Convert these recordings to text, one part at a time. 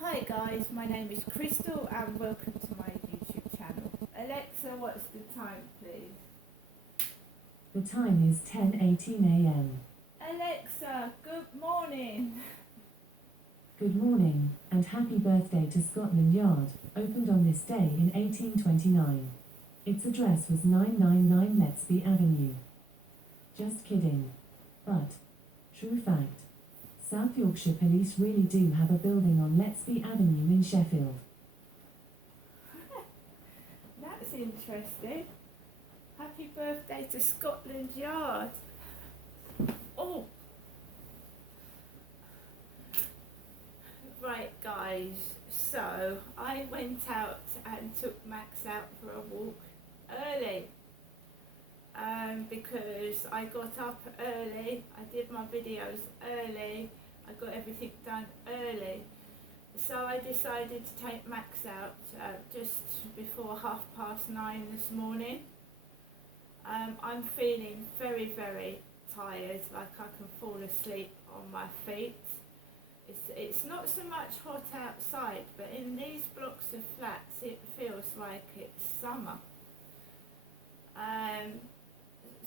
Hi guys, my name is Crystal and welcome to my YouTube channel. Alexa, what's the time please? The time is 10:18 a.m. Alexa, good morning. Good morning, and happy birthday to Scotland Yard, opened on this day in 1829. Its address was 999 Letsby Avenue. Just kidding. But, true fact, South Yorkshire Police really do have a building on Letsby Avenue in Sheffield. That's interesting. Happy birthday to Scotland Yard. Oh! Right guys, so I went out and took Max out for a walk early. Because I got up early, I did my videos early, I got everything done early. So I decided to take Max out just before 9:30 this morning. I'm feeling very, very tired, like I can fall asleep on my feet. It's not so much hot outside, but in these blocks of flats it feels like it's summer.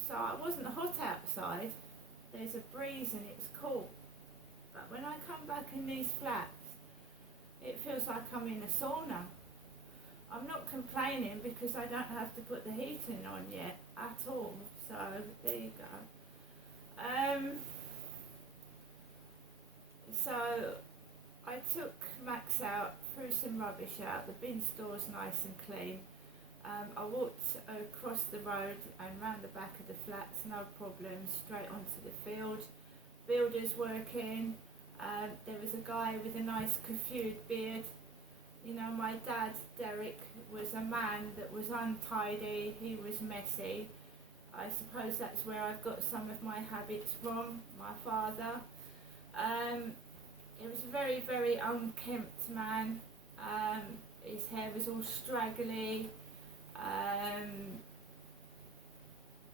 So it wasn't hot outside, there's a breeze and it's cool. But when I come back in these flats, it feels like I'm in a sauna. I'm not complaining because I don't have to put the heating on yet at all. So there you go. So I took Max out, threw some rubbish out, the bin store's nice and clean. I walked across the road and round the back of the flats, no problem, straight onto the field. Builders working. There was a guy with a nice coiffed beard. You know, my dad, Derek, was a man that was untidy, he was messy. I suppose that's where I've got some of my habits from, my father. He was a very, very unkempt man. His hair was all straggly.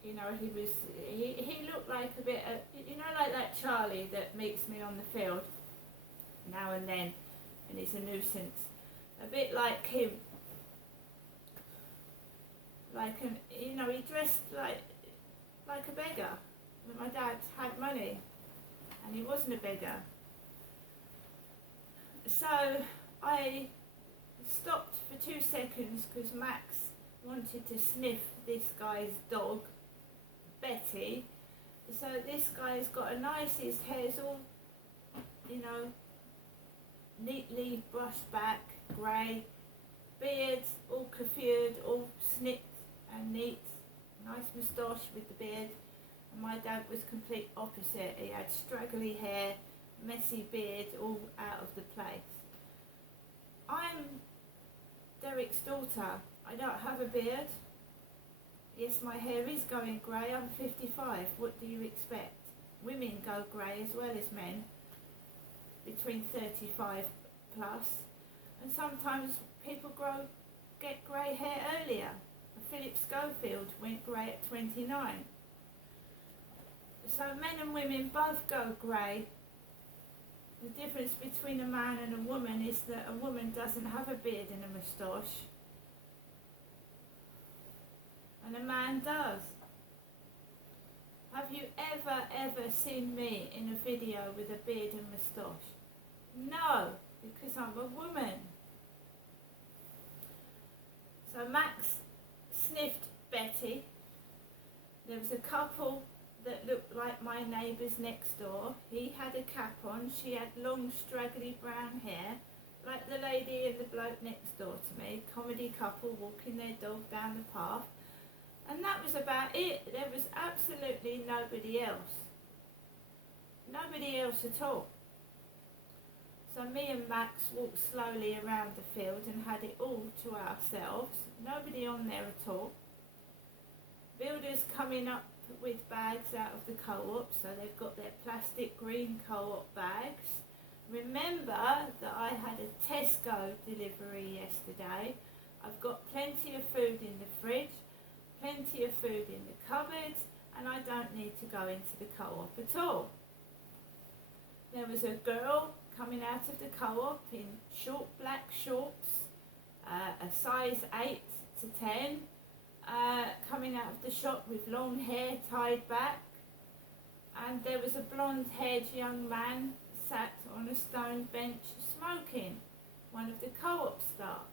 You know, he looked like a bit of, you know, like that Charlie that meets me on the field now and then and is a nuisance. A bit like him. Like an, you know, he dressed like a beggar. But my dad had money and he wasn't a beggar. So I stopped for 2 seconds because Max wanted to sniff this guy's dog, Betty. So this guy's got a nice, his hair's all, you know, neatly brushed back, grey, beard all coiffured, all snipped and neat, nice moustache with the beard. And my dad was complete opposite. He had straggly hair, messy beard, all out of the place. I'm Derek's daughter. I don't have a beard. Yes, my hair is going grey. I'm 55. What do you expect? Women go grey as well as men, between 35 plus. And sometimes people get grey hair earlier. Philip Schofield went grey at 29. So men and women both go grey. The difference between a man and a woman is that a woman doesn't have a beard and a moustache, and a man does. Have you ever seen me in a video with a beard and moustache? No, because I'm a woman. So Max sniffed Betty. There was a couple that looked like my neighbours next door. He had a cap on, she had long straggly brown hair, like the lady and the bloke next door to me, comedy couple walking their dog down the path. And that was about it. There was absolutely nobody else. Nobody else at all. So me and Max walked slowly around the field and had it all to ourselves. Nobody on there at all. Builders coming up with bags out of the co-op, so they've got their plastic green co-op bags. Remember that I had a Tesco delivery yesterday. I've got plenty of food in the fridge, plenty of food in the cupboards, and I don't need to go into the co-op at all. There was a girl coming out of the co-op in short black shorts, a size 8 to 10, coming out of the shop with long hair tied back, and there was a blonde-haired young man sat on a stone bench smoking, one of the co-op staff.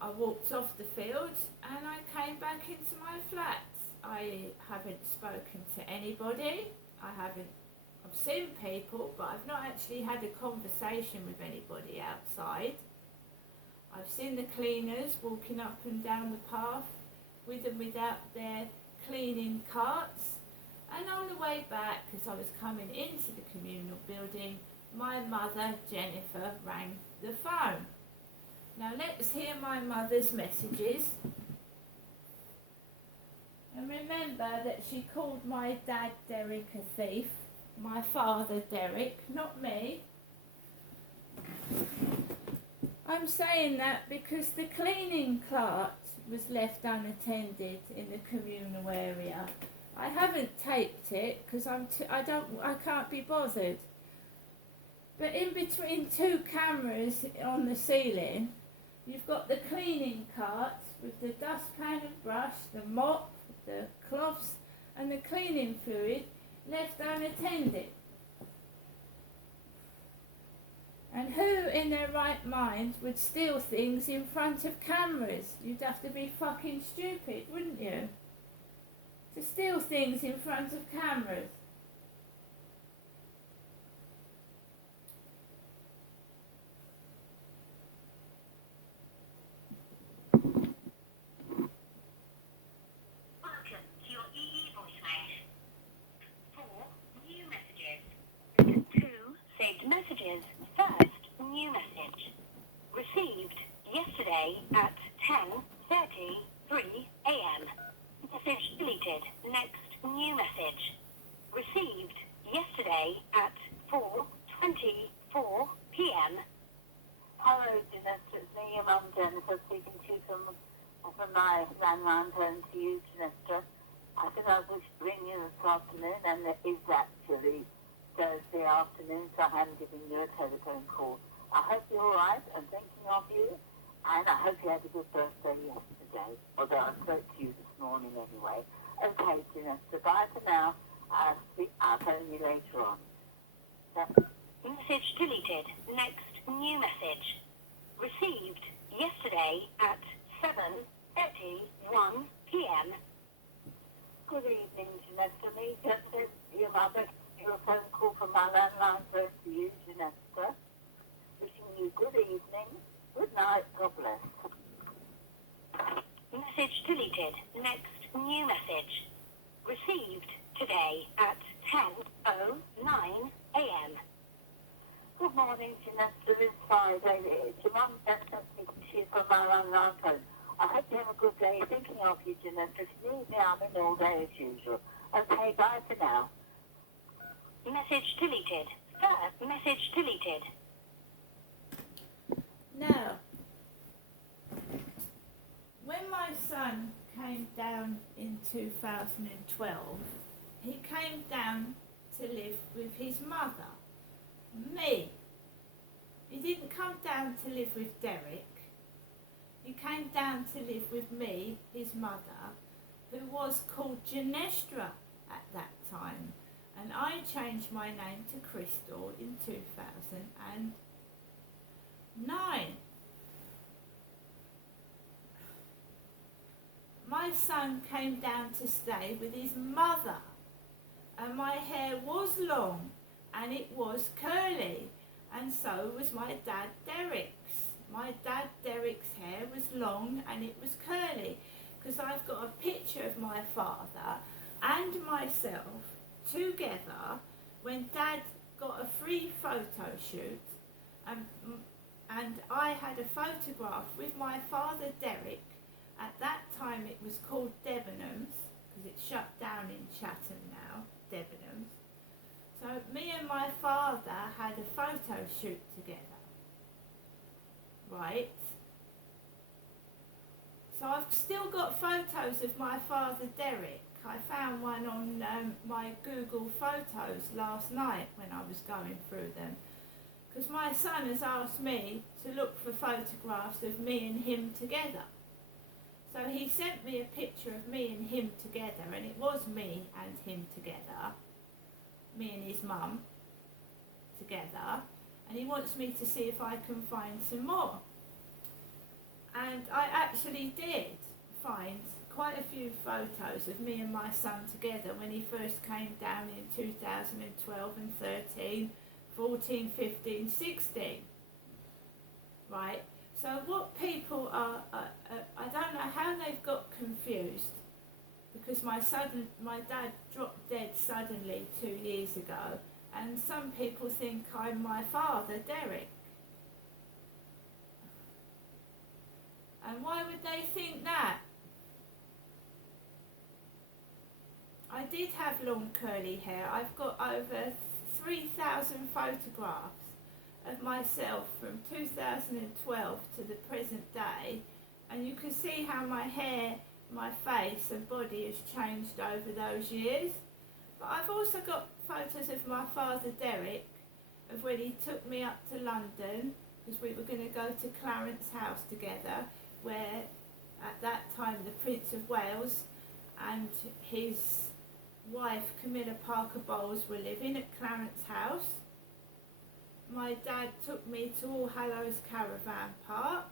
I walked off the field and I came back into my flat. I haven't spoken to anybody. I've seen people, but I've not actually had a conversation with anybody outside. I've seen the cleaners walking up and down the path with and without their cleaning carts. And on the way back, as I was coming into the communal building, my mother, Jennifer, rang the phone. Now let's hear my mother's messages. And remember that she called my dad Derek a thief, my father Derek, not me. I'm saying that because the cleaning cart was left unattended in the communal area. I haven't taped it because I can't be bothered. But in between two cameras on the ceiling, you've got the cleaning cart with the dustpan and brush, the mop, the cloths and the cleaning fluid left unattended. And who in their right mind would steal things in front of cameras? You'd have to be fucking stupid, wouldn't you? To steal things in front of cameras. Messages. First, new message. Received yesterday at 10:33 a.m. Message deleted. Next, new message. Received yesterday at 4:24 p.m. Hello, Jeanette. It's me, your mum, Jennifer, speaking to you from my landline home to you, Jeanette. I think I was ringing you this afternoon, and it is actually Thursday afternoon, so I am giving you a telephone call. I hope you're all right. I'm thinking of you, and I hope you had a good birthday yesterday, although I spoke to you this morning anyway. Okay, Jeanette, so bye for now. I'll phone you later on. Message deleted. Next, new message. Received yesterday at 7:31 p.m. Good evening, Jeanette. To me, just your mother. A phone call from my landline phone to you, Jeanette. Wishing you good evening, good night, God bless. Message deleted. Next, new message. Received today at 10:09 a.m. Good morning, Jeanette. It's Friday. It's your mum, she's from my landline phone. I hope you have a good day. Thinking of you, Jeanette. If you need me, I'm in all day as usual. Okay, bye for now. Message deleted. First message deleted. Now, when my son came down in 2012, he came down to live with his mother, me. He didn't come down to live with Derek. He came down to live with me, his mother, who was called Janestra at that time. And I changed my name to Crystal in 2009. My son came down to stay with his mother, and my hair was long and it was curly, and so was my dad Derek's. My dad Derek's hair was long and it was curly, because I've got a picture of my father and myself together when Dad got a free photo shoot, and I had a photograph with my father Derek. At that time it was called Debenhams, because it's shut down in Chatham now, Debenhams. So me and my father had a photo shoot together, right? So I've still got photos of my father Derek. I found one on my Google Photos last night when I was going through them. Because my son has asked me to look for photographs of me and him together. So he sent me a picture of me and him together, and it was me and him together, me and his mum together, and he wants me to see if I can find some more. And I actually did find quite a few photos of me and my son together when he first came down in 2012 and 13, 14, 15, 16. Right? So what people are, I don't know how they've got confused, because my dad dropped dead suddenly 2 years ago, and some people think I'm my father, Derek. And why would they think that? I did have long curly hair. I've got over 3,000 photographs of myself from 2012 to the present day, and you can see how my hair, my face and body has changed over those years. But I've also got photos of my father Derek, of when he took me up to London, because we were going to go to Clarence House together, where at that time the Prince of Wales and his wife Camilla Parker Bowles were living at Clarence House. My dad took me to All Hallows Caravan Park.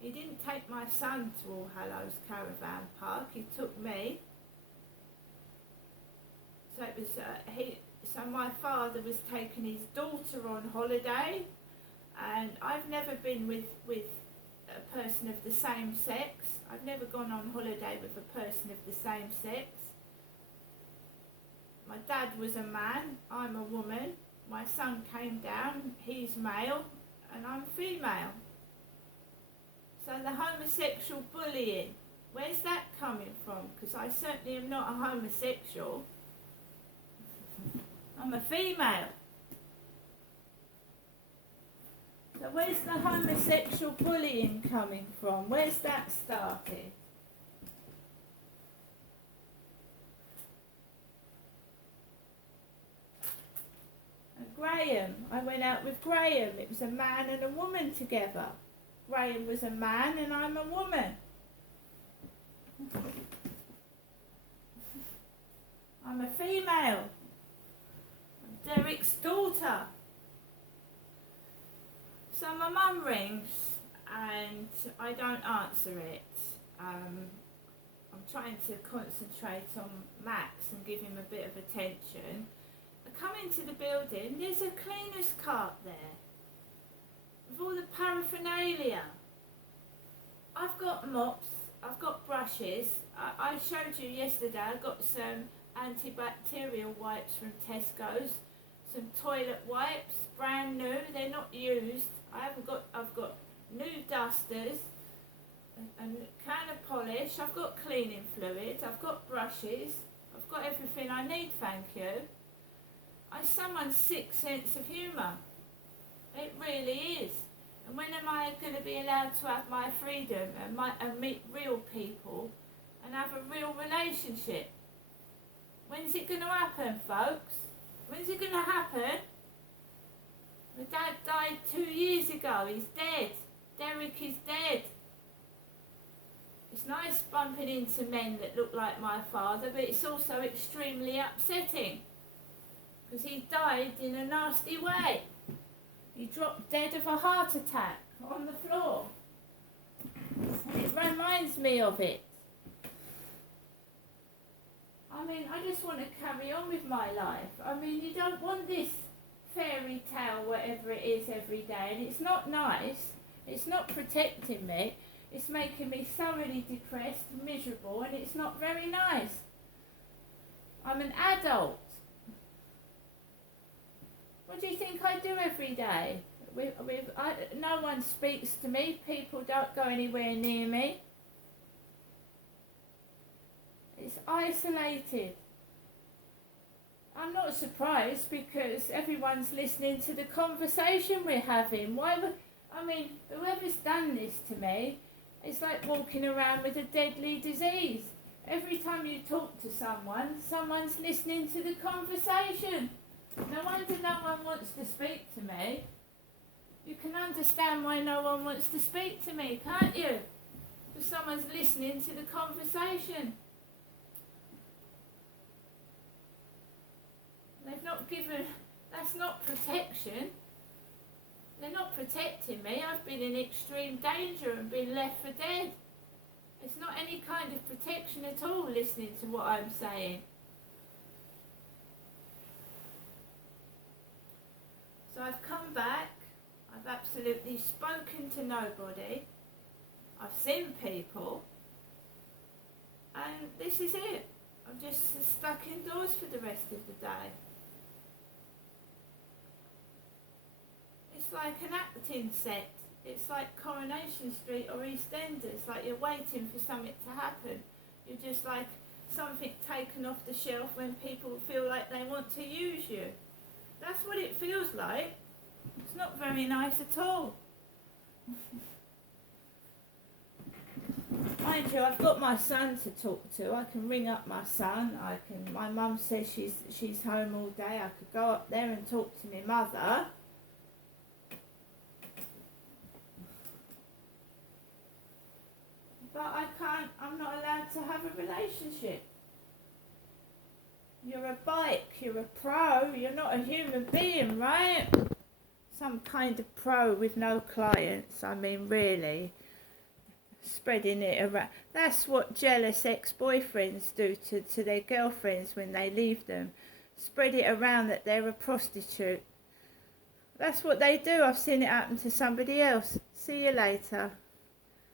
He didn't take my son to All Hallows Caravan Park, he took me. So it was so my father was taking his daughter on holiday, and I've never been with a person of the same sex. I've never gone on holiday with a person of the same sex. My dad was a man, I'm a woman. My son came down, he's male, and I'm female. So the homosexual bullying, where's that coming from? Because I certainly am not a homosexual. I'm a female. So where's the homosexual bullying coming from? Where's that started? Graham, I went out with Graham. It was a man and a woman together. Graham was a man and I'm a woman. I'm a female. I'm Derek's daughter. So my mum rings and I don't answer it. I'm trying to concentrate on Max and give him a bit of attention. I come into the building, there's a cleaner's cart there with all the paraphernalia. I've got mops, I've got brushes. I showed you yesterday, I got some antibacterial wipes from Tesco's, some toilet wipes, brand new, they're not used. I've got new dusters, a can of polish, I've got cleaning fluids, I've got brushes, I've got everything I need, thank you. Someone's sick sense of humour. It really is. And when am I going to be allowed to have my freedom and meet real people and have a real relationship? When's it going to happen, folks? When's it going to happen? My dad died 2 years ago. He's dead. Derek is dead. It's nice bumping into men that look like my father, but it's also extremely upsetting. Because he died in a nasty way. He dropped dead of a heart attack on the floor. It reminds me of it. I mean, I just want to carry on with my life. I mean, you don't want this fairy tale, whatever it is, every day. And it's not nice. It's not protecting me. It's making me thoroughly depressed, miserable, and it's not very nice. I'm an adult. What do you think I do every day? No one speaks to me. People don't go anywhere near me. It's isolated. I'm not surprised because everyone's listening to the conversation we're having. Whoever's done this to me, it's like walking around with a deadly disease. Every time you talk to someone, someone's listening to the conversation. No wonder no one wants to speak to me. You can understand why no one wants to speak to me, can't you? Because someone's listening to the conversation. They've not given... That's not protection. They're not protecting me. I've been in extreme danger and been left for dead. It's not any kind of protection at all, listening to what I'm saying. So I've come back. I've absolutely spoken to nobody. I've seen people. And this is it. I'm just stuck indoors for the rest of the day. It's like an acting set. It's like Coronation Street or EastEnders. Like you're waiting for something to happen. You're just like something taken off the shelf when people feel like they want to use you. That's what it feels like. It's not very nice at all. Mind you, I've got my son to talk to. I can ring up my son. My mum says she's home all day. I could go up there and talk to my mother. But I can't, I'm not allowed to have a relationship. You're a bike, you're a pro, you're not a human being, right? Some kind of pro with no clients, I mean really. Spreading it around. That's what jealous ex-boyfriends do to their girlfriends when they leave them. Spread it around that they're a prostitute. That's what they do. I've seen it happen to somebody else. See you later.